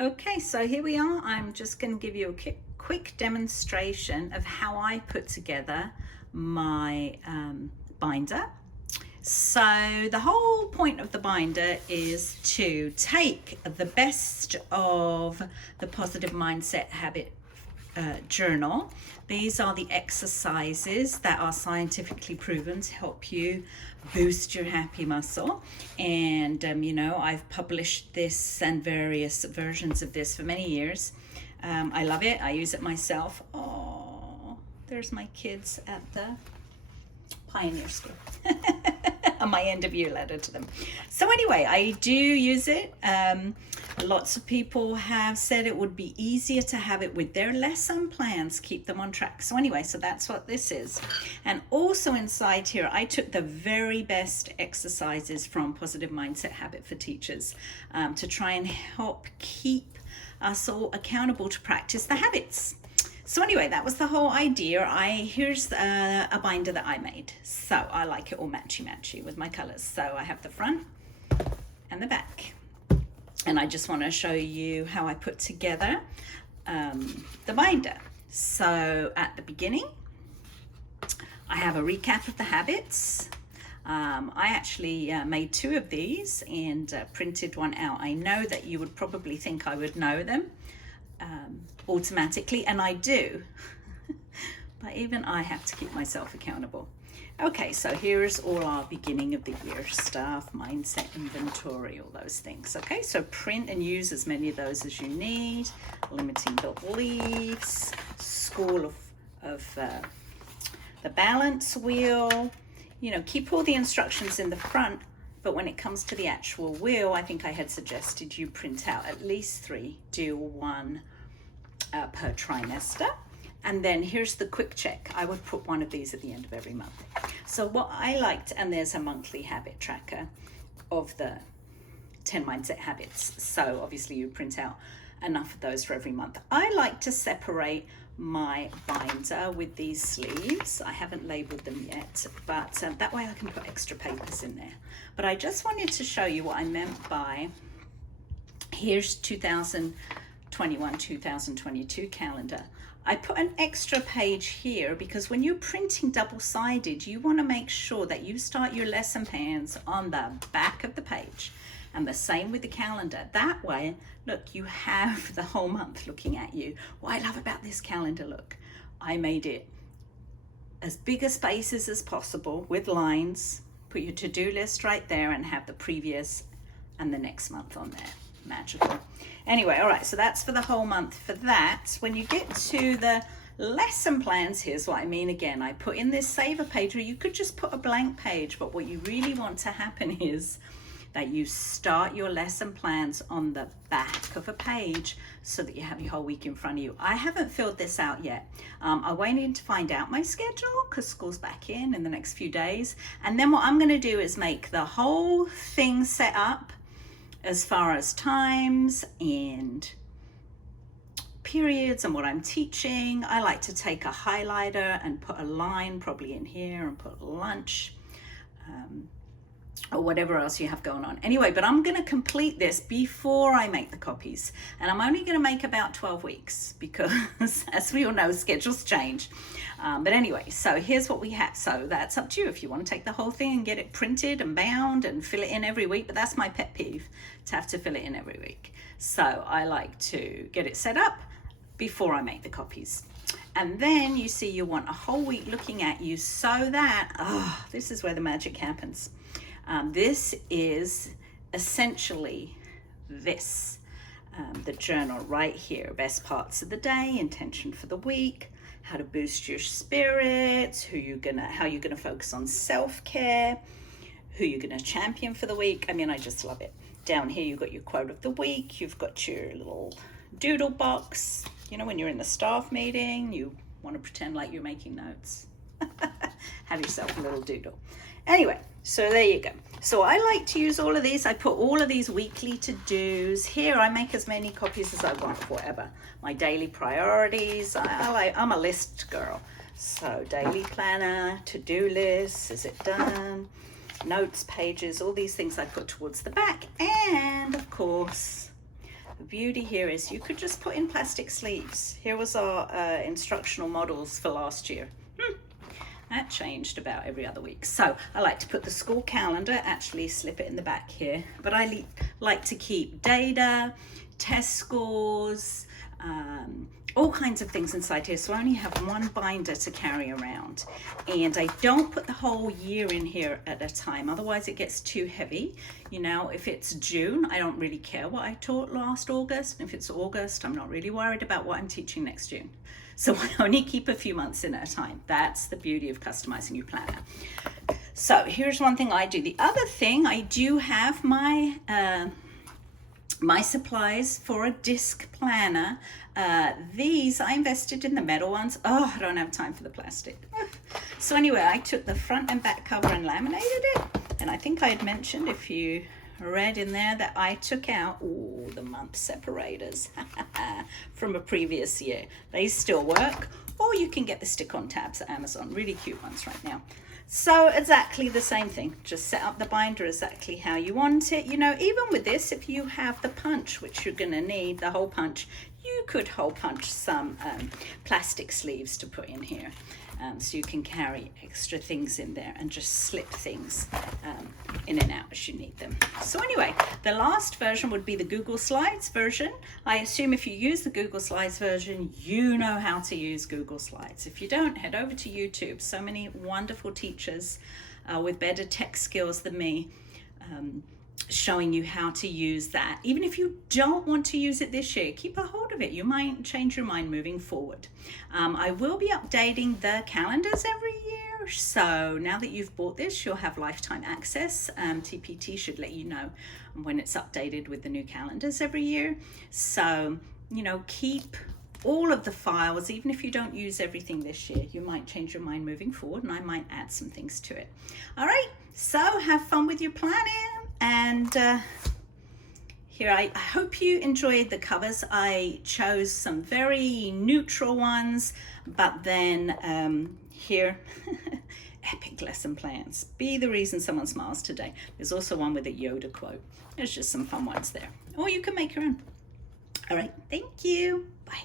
Okay, so here we are. I'm just going to give you a quick demonstration of how I put together my binder. So the whole point of the binder is to take the best of the Positive Mindset Habit journal. These are the exercises that are scientifically proven to help you boost your happy muscle. And, I've published this and various versions of this for many years. I love it. I use it myself. Oh, there's my kids at the Pioneer School. On my end of year letter to them. So anyway, I do use it. Lots of people have said it would be easier to have it with their lesson plans, keep them on track. So anyway, so that's what this is. And also inside here, I took the very best exercises from Positive Mindset Habit for Teachers to try and help keep us all accountable to practice the habits. So anyway, that was the whole idea. Here's a binder that I made. So I like it all matchy with my colors. So I have the front and the back. And I just want to show you how I put together the binder. So at the beginning, I have a recap of the habits. I actually made two of these and printed one out. I know that you would probably think I would know them automatically, and I do. But even I have to keep myself accountable. Okay, so here's all our beginning of the year stuff, mindset, inventory, all those things. Okay, so print and use as many of those as you need. Limiting beliefs, school of the balance wheel. Keep all the instructions in the front, but when it comes to the actual wheel, I think I had suggested you print out at least 3, do 1 per trimester. And then here's the quick check. I would put one of these at the end of every month. So what I liked, and there's a monthly habit tracker of the 10 mindset habits. So obviously you print out enough of those for every month. I like to separate my binder with these sleeves. I haven't labeled them yet, but that way I can put extra papers in there. But I just wanted to show you what I meant by, here's 2021, 2022 calendar. I put an extra page here because when you're printing double-sided, you want to make sure that you start your lesson plans on the back of the page. And the same with the calendar. That way, look, you have the whole month looking at you. What I love about this calendar, look, I made it as big a spaces as possible with lines. Put your to-do list right there and have the previous and the next month on there. Magical. Anyway, all right, so that's for the whole month. For that, when you get to the lesson plans, here's what I mean. Again, I put in this saver page, or you could just put a blank page, but what you really want to happen is that you start your lesson plans on the back of a page so that you have your whole week in front of you. I haven't filled this out yet. I'm waiting to find out my schedule because school's back in the next few days. And then what I'm going to do is make the whole thing set up as far as times and periods and what I'm teaching. I like to take a highlighter and put a line probably in here and put lunch or whatever else you have going on. Anyway, but I'm going to complete this before I make the copies. And I'm only going to make about 12 weeks because as we all know, schedules change. But anyway, so here's what we have. So that's up to you if you want to take the whole thing and get it printed and bound and fill it in every week. But that's my pet peeve, to have to fill it in every week. So I like to get it set up before I make the copies. And then you see you want a whole week looking at you so that, this is where the magic happens. This is essentially this, the journal right here. Best parts of the day, intention for the week, how to boost your spirits, how you're gonna focus on self-care, who you're gonna champion for the week. I mean, I just love it. Down here, you've got your quote of the week. You've got your little doodle box. When you're in the staff meeting, you want to pretend like you're making notes. Have yourself a little doodle. Anyway, so there you go. So I like to use all of these. I put all of these weekly to-dos. Here I make as many copies as I want, whatever. My daily priorities. I'm a list girl. So daily planner, to-do lists, is it done? Notes pages, all these things I put towards the back. And of course, The beauty here is you could just put in plastic sleeves. Here was our instructional models for last year. That changed about every other week. So I like to put the school calendar, actually slip it in the back here, but I like to keep data, test scores, all kinds of things inside here. So I only have one binder to carry around, and I don't put the whole year in here at a time, otherwise it gets too heavy. You know, if it's June, I don't really care what I taught last August. If it's August, I'm not really worried about what I'm teaching next June. So I only keep a few months in at a time. That's the beauty of customizing your planner. So here's one thing I do. The other thing, I do have my my supplies for a disc planner. These, I invested in the metal ones. Oh, I don't have time for the plastic. So anyway, I took the front and back cover and laminated it. And I think I had mentioned, if you read in there, that I took out the month separators from a previous year. They still work, or you can get the stick-on tabs at Amazon. Really cute ones right now. So exactly the same thing, just set up the binder exactly how you want it. You know, even with this, if you have the punch, which you're gonna need, the hole punch, you could hole punch some plastic sleeves to put in here. So you can carry extra things in there and just slip things in and out as you need them. So anyway, the last version would be the Google Slides version. I assume if you use the Google Slides version, you know how to use Google Slides. If you don't, head over to YouTube. So many wonderful teachers with better tech skills than me showing you how to use that. Even if you don't want to use it this year, keep a hold of it. You might change your mind moving forward. I will be updating the calendars every year. So now that you've bought this, you'll have lifetime access. TPT should let you know when it's updated with the new calendars every year. So, you know, keep all of the files, even if you don't use everything this year. You might change your mind moving forward, and I might add some things to it. All right, so have fun with your planning. And here, I hope you enjoyed the covers. I chose some very neutral ones, but then here, epic lesson plans. Be the reason someone smiles today. There's also one with a Yoda quote. There's just some fun ones there. Or you can make your own. All right, thank you. Bye.